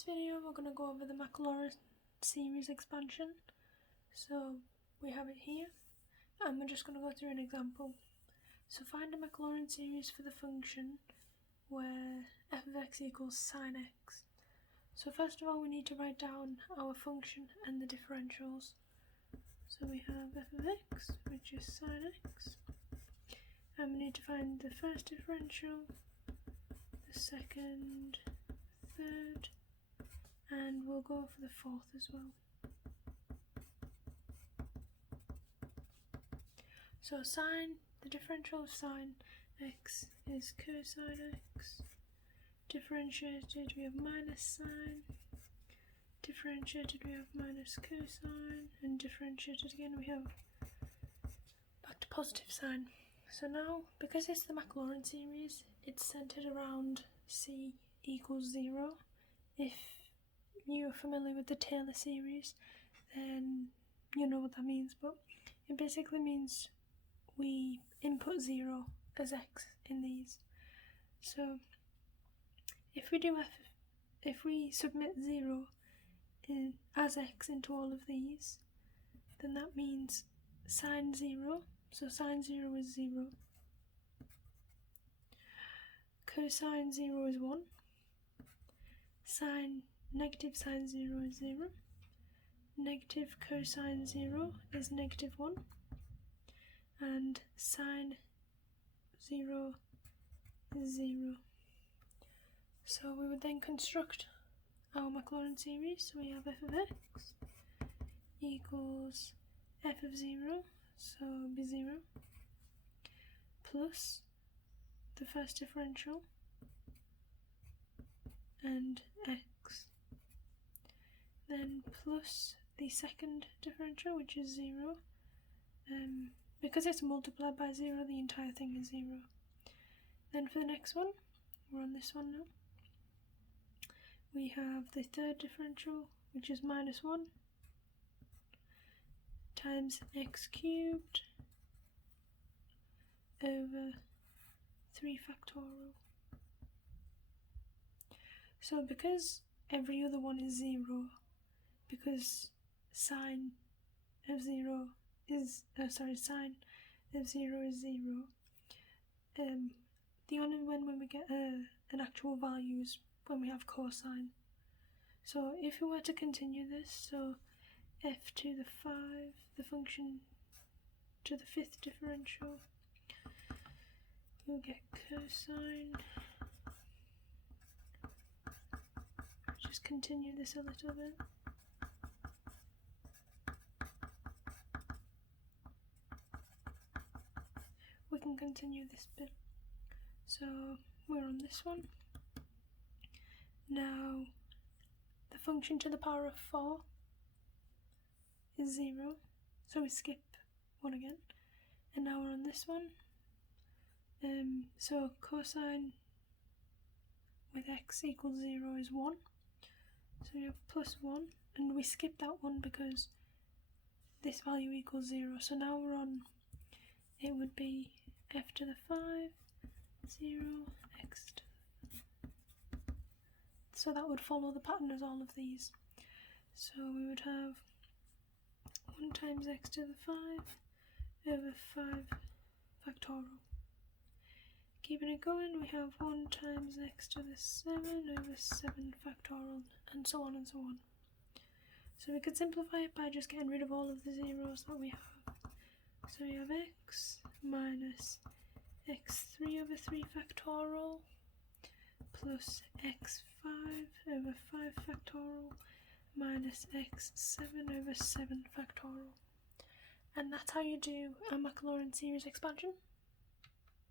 this video we're going to go over the maclaurin series expansion. So we have it here and we're just going to go through an example. So find a maclaurin series for the function where f of x equals sine x. So first of all we need to write down our function and the differentials. So we have f of x, which is sine x, and we need to find the first differential, the second, third, and we'll go for the fourth as well. So sine, the differential of sine x is cosine x. Differentiated we have minus sine. Differentiated we have minus cosine. And differentiated again we have back to positive sine. So now, because it's the maclaurin series, it's centered around c equals 0. If you're familiar with the Taylor series, then you know what that means, but it basically means we input 0 as x in these. So if we submit 0 as x into all of these, then that means sine 0, so sine 0 is 0, cosine 0 is 1, negative sine 0 is 0, negative cosine 0 is negative 1, and sine 0 is 0. So we would then construct our maclaurin series. So we have f of x equals f of 0, so it would be 0, plus the first differential and x, then plus the second differential, which is 0. Because it's multiplied by 0, the entire thing is 0. Then for the next one, we're on this one now, we have the third differential, which is minus 1 times x cubed over 3 factorial. So because every other one is 0, because sine of 0 is, sine of 0 is 0, the only when we get an actual value is when we have cosine. So if we were to continue this, so f to the 5, the function to the fifth differential, we'll get cosine. Just continue this a little bit. We can continue this bit. So we're on this one. Now the function to the power of 4 is 0, so we skip 1 again, and now we're on this one. So cosine with x equals 0 is 1, so we have plus 1, and we skip that one because this value equals 0. So now we're on, it would be f to the 5, 0, x to the, so that would follow the pattern as all of these. So we would have 1 times x to the 5 over 5 factorial. Keeping it going, we have 1 times x to the 7 over 7 factorial, and so on and so on. So we could simplify it by just getting rid of all of the zeros that we have. So we have x minus x3 over 3 factorial plus x5 over 5 factorial minus x7 over 7 factorial. And that's how you do a maclaurin series expansion.